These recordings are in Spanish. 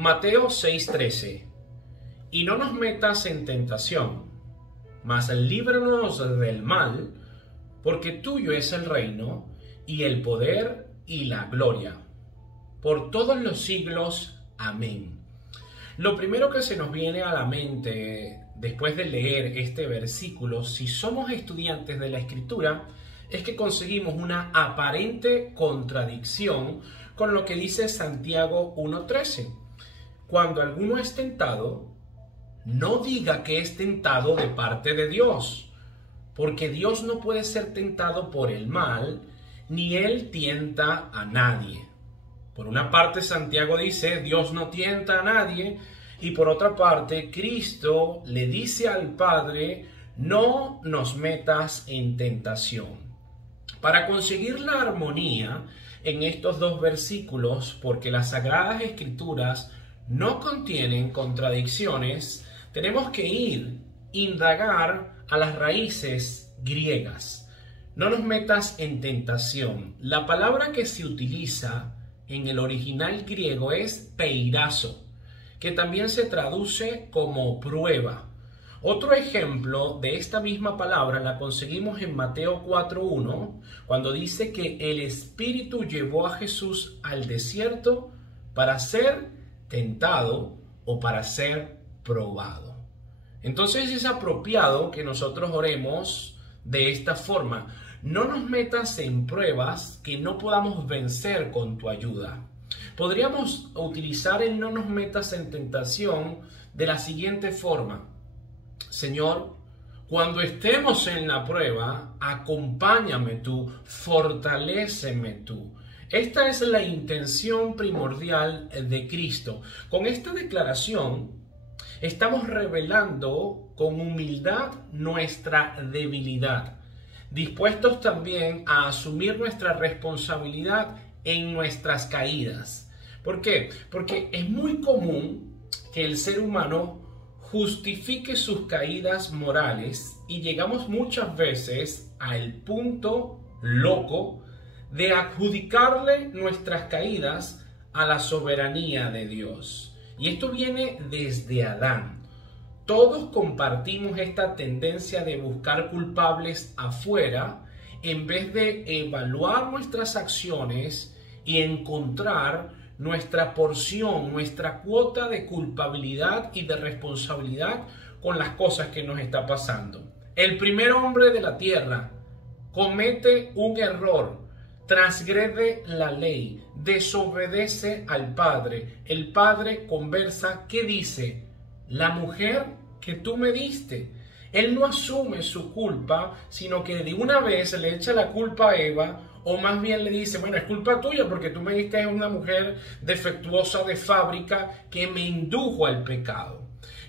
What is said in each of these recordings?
Mateo 6:13. Y no nos metas en tentación, mas líbranos del mal, porque tuyo es el reino, y el poder, y la gloria, por todos los siglos. Amén. Lo primero que se nos viene a la mente después de leer este versículo, si somos estudiantes de la Escritura, es que conseguimos una aparente contradicción con lo que dice Santiago 1:13. Cuando alguno es tentado, no diga que es tentado de parte de Dios, porque Dios no puede ser tentado por el mal, ni Él tienta a nadie. Por una parte, Santiago dice, Dios no tienta a nadie, y por otra parte, Cristo le dice al Padre, no nos metas en tentación. Para conseguir la armonía en estos dos versículos, porque las Sagradas Escrituras no contienen contradicciones, tenemos que indagar a las raíces griegas. No nos metas en tentación. La palabra que se utiliza en el original griego es peirazo, que también se traduce como prueba. Otro ejemplo de esta misma palabra la conseguimos en Mateo 4:1, cuando dice que el Espíritu llevó a Jesús al desierto para ser tentado o para ser probado. Entonces es apropiado que nosotros oremos de esta forma: no nos metas en pruebas que no podamos vencer con tu ayuda. Podríamos utilizar el no nos metas en tentación de la siguiente forma: Señor, cuando estemos en la prueba, acompáñame tú, fortaléceme tú. Esta es la intención primordial de Cristo. Con esta declaración estamos revelando con humildad nuestra debilidad, dispuestos también a asumir nuestra responsabilidad en nuestras caídas. ¿Por qué? Porque es muy común que el ser humano justifique sus caídas morales y llegamos muchas veces al punto loco de adjudicarle nuestras caídas a la soberanía de Dios. Y esto viene desde Adán. Todos compartimos esta tendencia de buscar culpables afuera en vez de evaluar nuestras acciones y encontrar nuestra porción, nuestra cuota de culpabilidad y de responsabilidad con las cosas que nos está pasando. El primer hombre de la tierra comete un error, transgrede la ley, desobedece al Padre. El Padre conversa, ¿qué dice? La mujer que tú me diste. Él no asume su culpa, sino que de una vez le echa la culpa a Eva, o más bien le dice, bueno, es culpa tuya porque tú me diste a una mujer defectuosa de fábrica que me indujo al pecado.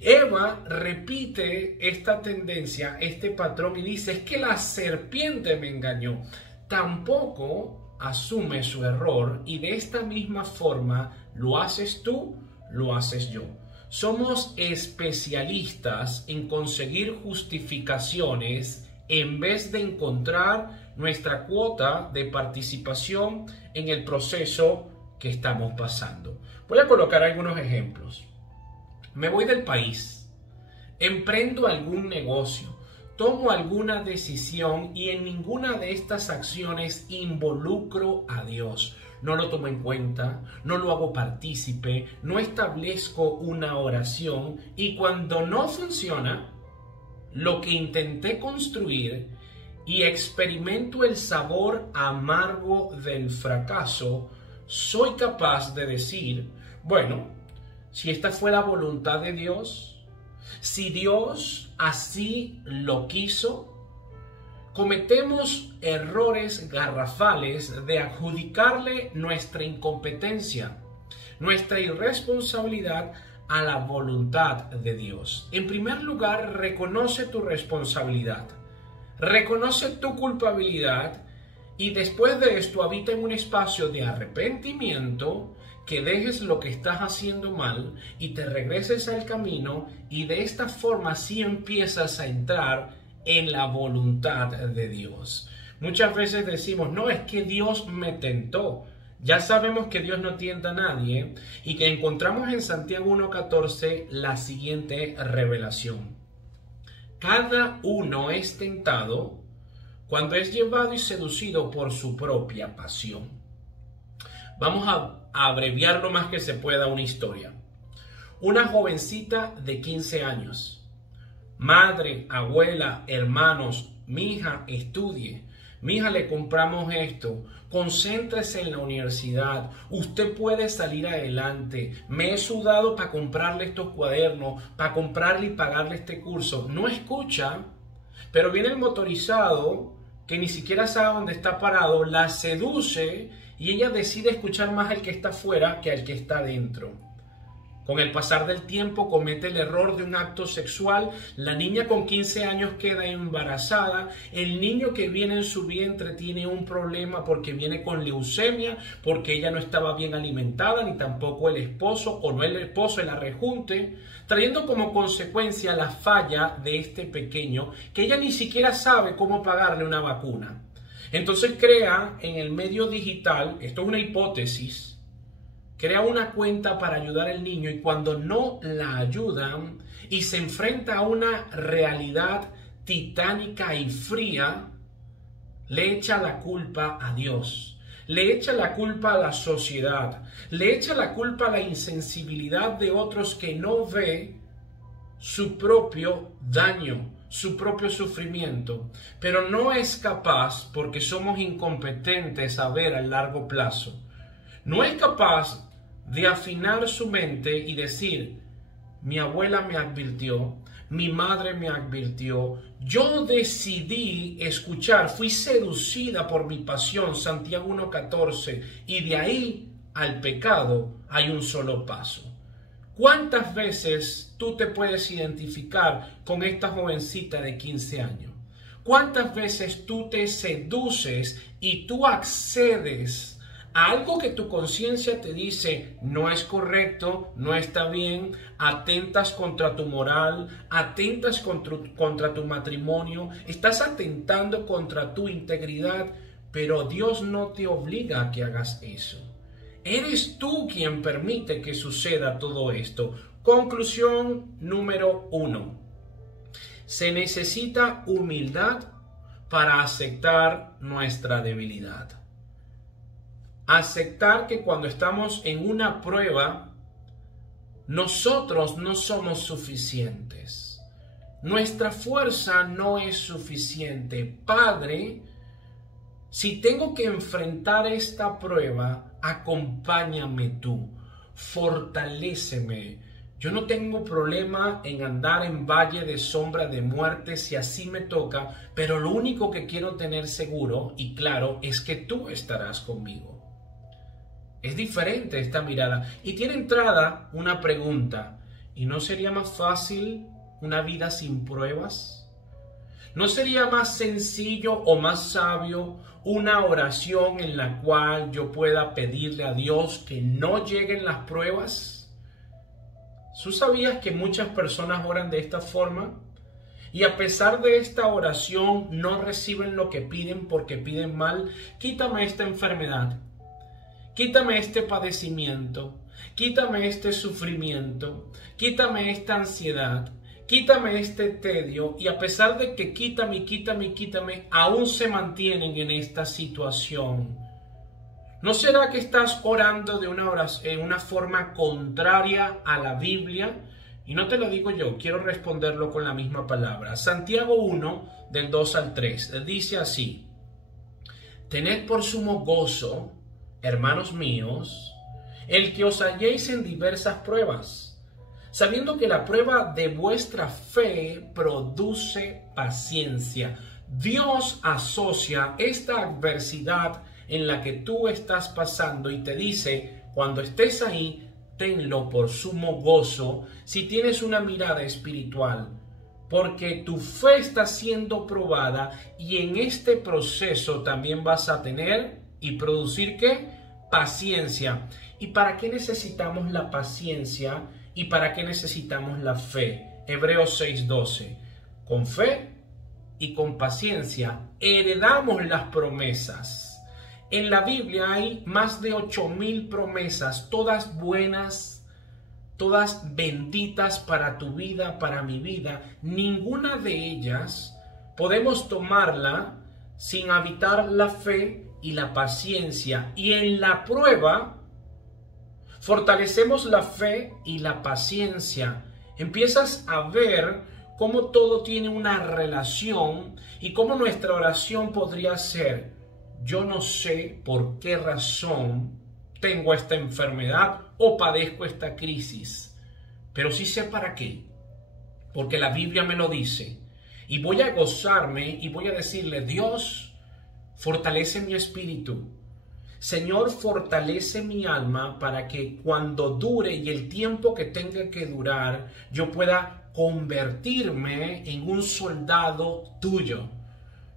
Eva repite esta tendencia, este patrón, y dice, es que la serpiente me engañó. Tampoco asume su error, y de esta misma forma lo haces tú, lo haces yo. Somos especialistas en conseguir justificaciones en vez de encontrar nuestra cuota de participación en el proceso que estamos pasando. Voy a colocar algunos ejemplos. Me voy del país, emprendo algún negocio, tomo alguna decisión y en ninguna de estas acciones involucro a Dios. No lo tomo en cuenta, no lo hago partícipe, no establezco una oración, y cuando no funciona lo que intenté construir y experimento el sabor amargo del fracaso, soy capaz de decir, bueno, si esta fue la voluntad de Dios, si Dios así lo quiso. Cometemos errores garrafales de adjudicarle nuestra incompetencia, nuestra irresponsabilidad a la voluntad de Dios. En primer lugar, reconoce tu responsabilidad, reconoce tu culpabilidad, y después de esto habita en un espacio de arrepentimiento, que dejes lo que estás haciendo mal y te regreses al camino, y de esta forma sí empiezas a entrar en la voluntad de Dios. Muchas veces decimos, no, es que Dios me tentó. Ya sabemos que Dios no tienta a nadie y que encontramos en Santiago 1:14 la siguiente revelación. Cada uno es tentado cuando es llevado y seducido por su propia pasión. Vamos a abreviar lo más que se pueda una historia. Una jovencita de 15 años. Madre, abuela, hermanos, mi hija estudie. Mi hija, le compramos esto. Concéntrese en la universidad. Usted puede salir adelante. Me he sudado para comprarle estos cuadernos, para comprarle y pagarle este curso. No escucha, pero viene el motorizado que ni siquiera sabe dónde está parado, la seduce y ella decide escuchar más al que está afuera que al que está dentro. Con el pasar del tiempo comete el error de un acto sexual, la niña con 15 años queda embarazada, el niño que viene en su vientre tiene un problema porque viene con leucemia, porque ella no estaba bien alimentada, ni tampoco el esposo, o no el esposo, el arrejunte, trayendo como consecuencia la falla de este pequeño, que ella ni siquiera sabe cómo pagarle una vacuna. Entonces crea en el medio digital, esto es una hipótesis, crea una cuenta para ayudar al niño y cuando no la ayudan y se enfrenta a una realidad titánica y fría, le echa la culpa a Dios, le echa la culpa a la sociedad, le echa la culpa a la insensibilidad de otros que no ve su propio daño, su propio sufrimiento, pero no es capaz, porque somos incompetentes a ver a largo plazo, no es capaz de afinar su mente y decir, mi abuela me advirtió, mi madre me advirtió, yo decidí escuchar, fui seducida por mi pasión, Santiago 1:14, y de ahí al pecado hay un solo paso. ¿Cuántas veces tú te puedes identificar con esta jovencita de 15 años? ¿Cuántas veces tú te seduces y tú accedes a algo que tu conciencia te dice no es correcto, no está bien, atentas contra tu moral, atentas contra tu matrimonio, estás atentando contra tu integridad, pero Dios no te obliga a que hagas eso? Eres tú quien permite que suceda todo esto. Conclusión número 1. Se necesita humildad para aceptar nuestra debilidad. Aceptar que cuando estamos en una prueba, nosotros no somos suficientes. Nuestra fuerza no es suficiente. Padre, si tengo que enfrentar esta prueba, acompáñame tú, fortaléceme. Yo no tengo problema en andar en valle de sombra de muerte si así me toca, pero lo único que quiero tener seguro y claro es que tú estarás conmigo. Es diferente esta mirada y tiene entrada una pregunta. ¿Y no sería más fácil una vida sin pruebas? ¿No sería más sencillo o más sabio una oración en la cual yo pueda pedirle a Dios que no lleguen las pruebas? ¿Tú sabías que muchas personas oran de esta forma? Y a pesar de esta oración no reciben lo que piden porque piden mal. Quítame esta enfermedad. Quítame este padecimiento, quítame este sufrimiento, quítame esta ansiedad, quítame este tedio, y a pesar de que quítame, aún se mantienen en esta situación. ¿No será que estás orando de una forma contraria a la Biblia? Y no te lo digo yo, quiero responderlo con la misma palabra. Santiago 1, del 2 al 3, dice así: Tened por sumo gozo, hermanos míos, el que os halléis en diversas pruebas, sabiendo que la prueba de vuestra fe produce paciencia. Dios asocia esta adversidad en la que tú estás pasando y te dice, cuando estés ahí, tenlo por sumo gozo si tienes una mirada espiritual, porque tu fe está siendo probada y en este proceso también vas a tener y producir ¿qué? Paciencia. ¿Y para qué necesitamos la paciencia? ¿Y para qué necesitamos la fe? Hebreos 6:12. Con fe y con paciencia heredamos las promesas. En la Biblia hay más de 8,000 promesas, todas buenas, todas benditas para tu vida, para mi vida. Ninguna de ellas podemos tomarla sin habitar la fe y la paciencia. Y en la prueba fortalecemos la fe y la paciencia. Empiezas a ver cómo todo tiene una relación y cómo nuestra oración podría ser: yo no sé por qué razón tengo esta enfermedad o padezco esta crisis, pero sí sé para qué, porque la Biblia me lo dice. Y voy a gozarme y voy a decirle: Dios, fortalece mi espíritu. Señor, fortalece mi alma para que cuando dure y el tiempo que tenga que durar, yo pueda convertirme en un soldado tuyo,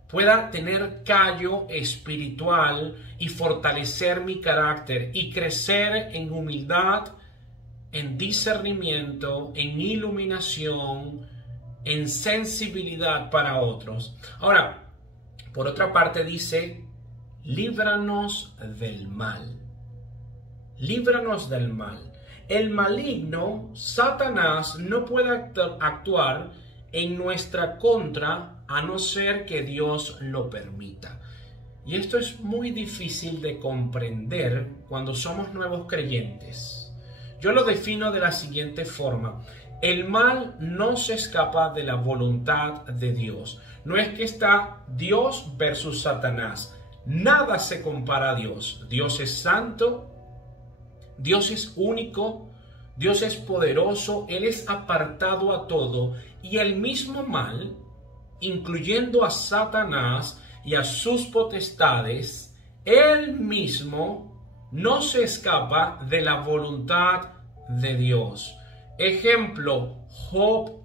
pueda tener callo espiritual y fortalecer mi carácter y crecer en humildad, en discernimiento, en iluminación, en sensibilidad para otros. Ahora, por otra parte dice: líbranos del mal. Líbranos del mal. El maligno, Satanás, no puede actuar en nuestra contra a no ser que Dios lo permita. Y esto es muy difícil de comprender cuando somos nuevos creyentes. Yo lo defino de la siguiente forma: el mal no se escapa de la voluntad de Dios. No es que está Dios versus Satanás. Nada se compara a Dios. Dios es santo, Dios es único, Dios es poderoso, Él es apartado a todo. Y el mismo mal, incluyendo a Satanás y a sus potestades, Él mismo no se escapa de la voluntad de Dios. Ejemplo, Job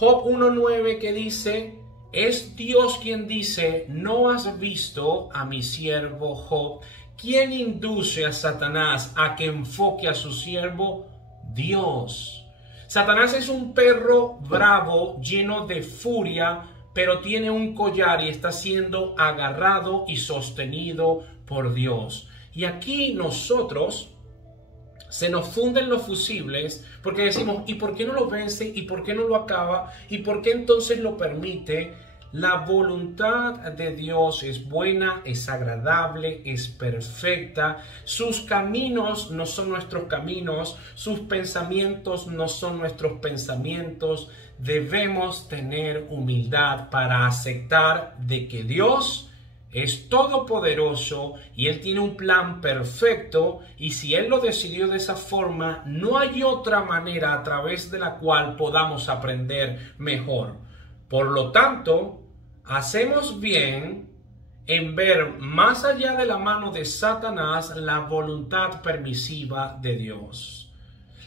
1:9, que dice: es Dios quien dice: ¿no has visto a mi siervo Job? ¿Quién induce a Satanás a que enfoque a su siervo? Dios. Satanás es un perro bravo, lleno de furia, pero tiene un collar y está siendo agarrado y sostenido por Dios. Y aquí nosotros se nos funden los fusibles porque decimos: ¿y por qué no lo vence? ¿Y por qué no lo acaba? ¿Y por qué entonces lo permite? La voluntad de Dios es buena, es agradable, es perfecta. Sus caminos no son nuestros caminos, sus pensamientos no son nuestros pensamientos. Debemos tener humildad para aceptar de que Dios es todopoderoso y Él tiene un plan perfecto, y si Él lo decidió de esa forma, no hay otra manera a través de la cual podamos aprender mejor. Por lo tanto, hacemos bien en ver más allá de la mano de Satanás la voluntad permisiva de Dios.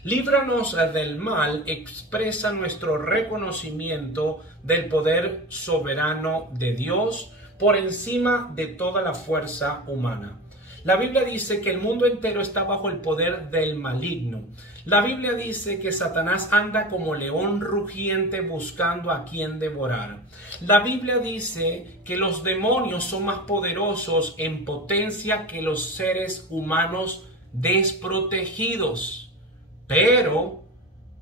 Líbranos del mal expresa nuestro reconocimiento del poder soberano de Dios por encima de toda la fuerza humana. La Biblia dice que el mundo entero está bajo el poder del maligno. La Biblia dice que Satanás anda como león rugiente buscando a quien devorar. La Biblia dice que los demonios son más poderosos en potencia que los seres humanos desprotegidos. Pero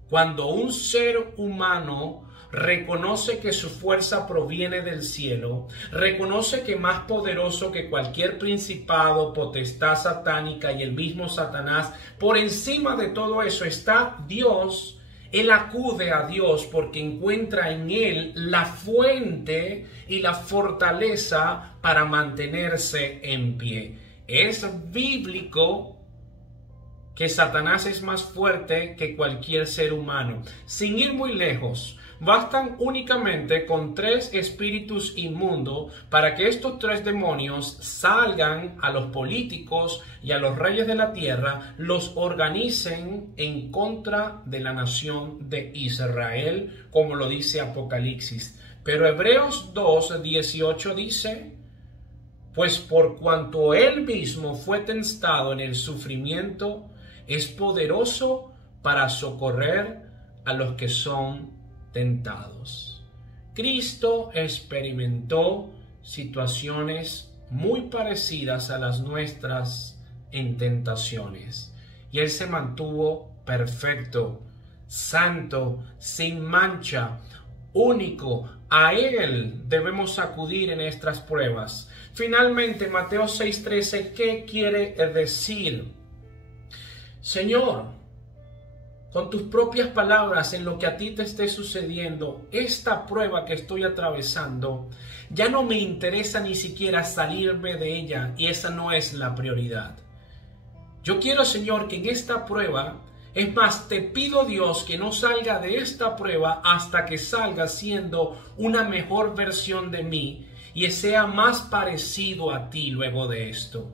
cuando un ser humano reconoce que su fuerza proviene del cielo, reconoce que más poderoso que cualquier principado, potestad satánica y el mismo Satanás, por encima de todo eso está Dios, él acude a Dios porque encuentra en Él la fuente y la fortaleza para mantenerse en pie. Es bíblico que Satanás es más fuerte que cualquier ser humano. Sin ir muy lejos, bastan únicamente con 3 espíritus inmundos para que estos 3 demonios salgan a los políticos y a los reyes de la tierra, los organicen en contra de la nación de Israel, como lo dice Apocalipsis. Pero Hebreos 2:18 dice: pues por cuanto él mismo fue tentado en el sufrimiento, es poderoso para socorrer a los que son tentados. Cristo experimentó situaciones muy parecidas a las nuestras en tentaciones. Y Él se mantuvo perfecto, santo, sin mancha, único. A Él debemos acudir en estas pruebas. Finalmente, Mateo 6:13, ¿qué quiere decir? Señor, con tus propias palabras, en lo que a ti te esté sucediendo, esta prueba que estoy atravesando, ya no me interesa ni siquiera salirme de ella, y esa no es la prioridad. Yo quiero, Señor, que en esta prueba, es más, te pido, Dios, que no salga de esta prueba hasta que salga siendo una mejor versión de mí y sea más parecido a ti luego de esto.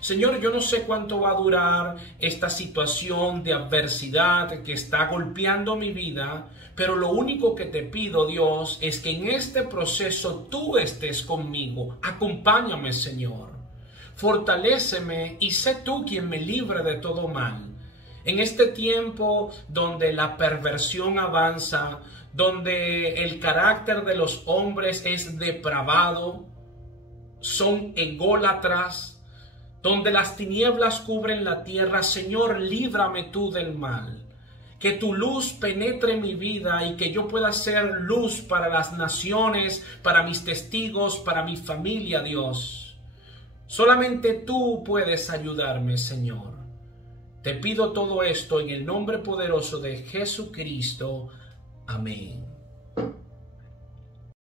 Señor, yo no sé cuánto va a durar esta situación de adversidad que está golpeando mi vida, pero lo único que te pido, Dios, es que en este proceso tú estés conmigo. Acompáñame, Señor. Fortaléceme y sé tú quien me libre de todo mal. En este tiempo donde la perversión avanza, donde el carácter de los hombres es depravado, son ególatras, donde las tinieblas cubren la tierra, Señor, líbrame tú del mal. Que tu luz penetre mi vida y que yo pueda ser luz para las naciones, para mis testigos, para mi familia, Dios. Solamente tú puedes ayudarme, Señor. Te pido todo esto en el nombre poderoso de Jesucristo. Amén.